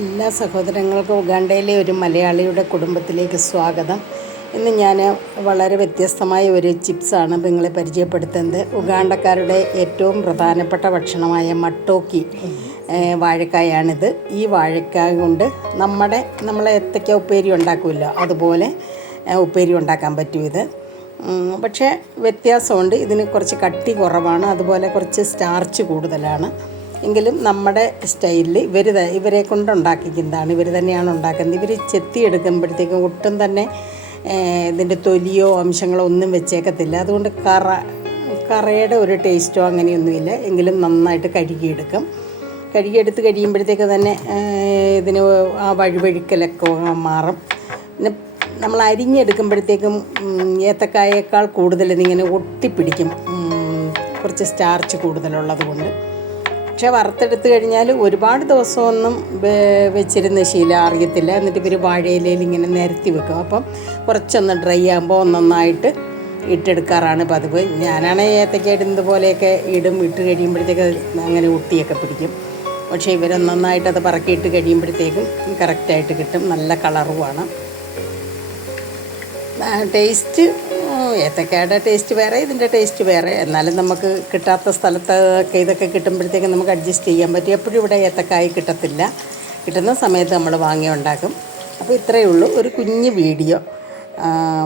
എല്ലാ സഹോദരങ്ങൾക്കും ഉഗാണ്ടയിലെ ഒരു മലയാളിയുടെ കുടുംബത്തിലേക്ക് സ്വാഗതം. ഇന്ന് ഞാൻ വളരെ വ്യത്യസ്തമായ ഒരു ചിപ്സാണ് നിങ്ങളെ പരിചയപ്പെടുത്തുന്നത്. ഉഗാണ്ടക്കാരുടെ ഏറ്റവും പ്രധാനപ്പെട്ട ഭക്ഷണമായ മട്ടോക്കി വാഴക്കായാണിത്. ഈ വാഴക്കായ കൊണ്ട് നമ്മളെ ഏത്തയ്ക്ക ഉപ്പേരി ഉണ്ടാക്കുമല്ലോ, അതുപോലെ ഉപ്പേരി ഉണ്ടാക്കാൻ പറ്റും ഇത്. പക്ഷേ വ്യത്യാസമുണ്ട്. ഇതിന് കുറച്ച് കട്ടി കുറവാണ്, അതുപോലെ കുറച്ച് സ്റ്റാർച്ച് കൂടുതലാണ്. എങ്കിലും നമ്മുടെ സ്റ്റൈലിൽ ഇവരെ കൊണ്ടുണ്ടാക്കിക്കുന്നതാണ്. ഇവർ തന്നെയാണ് ഉണ്ടാക്കുന്നത്. ഇവർ ചെത്തിയെടുക്കുമ്പോഴത്തേക്കും ഒട്ടും തന്നെ ഇതിൻ്റെ തൊലിയോ അംശങ്ങളോ ഒന്നും വെച്ചേക്കത്തില്ല. അതുകൊണ്ട് കറയുടെ ഒരു ടേസ്റ്റോ അങ്ങനെയൊന്നുമില്ല. എങ്കിലും നന്നായിട്ട് കഴുകിയെടുത്ത് കഴിയുമ്പോഴത്തേക്ക് തന്നെ ഇതിന് ആ വഴുവഴുക്കലൊക്കെ മാറും. പിന്നെ നമ്മൾ അരിഞ്ഞെടുക്കുമ്പോഴത്തേക്കും ഏത്തക്കായേക്കാൾ കൂടുതൽ ഇതിങ്ങനെ ഒട്ടിപ്പിടിക്കും, കുറച്ച് സ്റ്റാർച്ച് കൂടുതലുള്ളത് കൊണ്ട്. പക്ഷേ വറുത്തെടുത്ത് കഴിഞ്ഞാൽ ഒരുപാട് ദിവസമൊന്നും വെച്ചിരുന്ന ശീലം അറിയത്തില്ല. എന്നിട്ട് ഇവർ വാഴയിലയിൽ ഇങ്ങനെ നിരത്തി വെക്കും. അപ്പം കുറച്ചൊന്ന് ഡ്രൈ ആകുമ്പോൾ ഒന്നൊന്നായിട്ട് ഇട്ടെടുക്കാറാണ് പതിവ്. ഞാനാണ് ഏത്തയ്ക്ക ഇടുന്നത് പോലെയൊക്കെ ഇട്ട് കഴിയുമ്പോഴത്തേക്ക് അങ്ങനെ ഒട്ടിയൊക്കെ പിടിക്കും. പക്ഷേ ഇവരൊന്നൊന്നായിട്ടത് പറക്കിയിട്ട് കഴിയുമ്പോഴത്തേക്കും കറക്റ്റായിട്ട് കിട്ടും. നല്ല കളറുമാണ്. ടേസ്റ്റ് ഏത്തക്കയുടെ ടേസ്റ്റ് വേറെ, ഇതിൻ്റെ ടേസ്റ്റ് വേറെ. എന്നാലും നമുക്ക് കിട്ടാത്ത സ്ഥലത്തൊക്കെ ഇതൊക്കെ കിട്ടുമ്പോഴത്തേക്കും നമുക്ക് അഡ്ജസ്റ്റ് ചെയ്യാൻ പറ്റും. എപ്പോഴും ഇവിടെ ഏത്തക്കായ കിട്ടത്തില്ല. കിട്ടുന്ന സമയത്ത് നമ്മൾ വാങ്ങി ഉണ്ടാക്കും. അപ്പോൾ ഇത്രയേ ഉള്ളൂ, ഒരു കുഞ്ഞ് വീഡിയോ.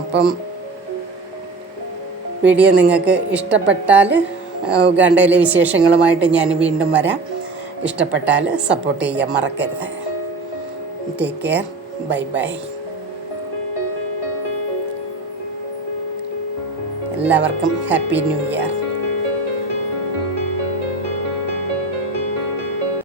അപ്പം വീഡിയോ നിങ്ങൾക്ക് ഇഷ്ടപ്പെട്ടാൽ ഉഗാണ്ടയിലെ വിശേഷങ്ങളുമായിട്ട് ഞാൻ വീണ്ടും വരാം. ഇഷ്ടപ്പെട്ടാൽ സപ്പോർട്ട് ചെയ്യാൻ മറക്കരുത്. Take care. Bye bye. എല്ലാവർക്കും ഹാപ്പി ന്യൂ ഇയർ.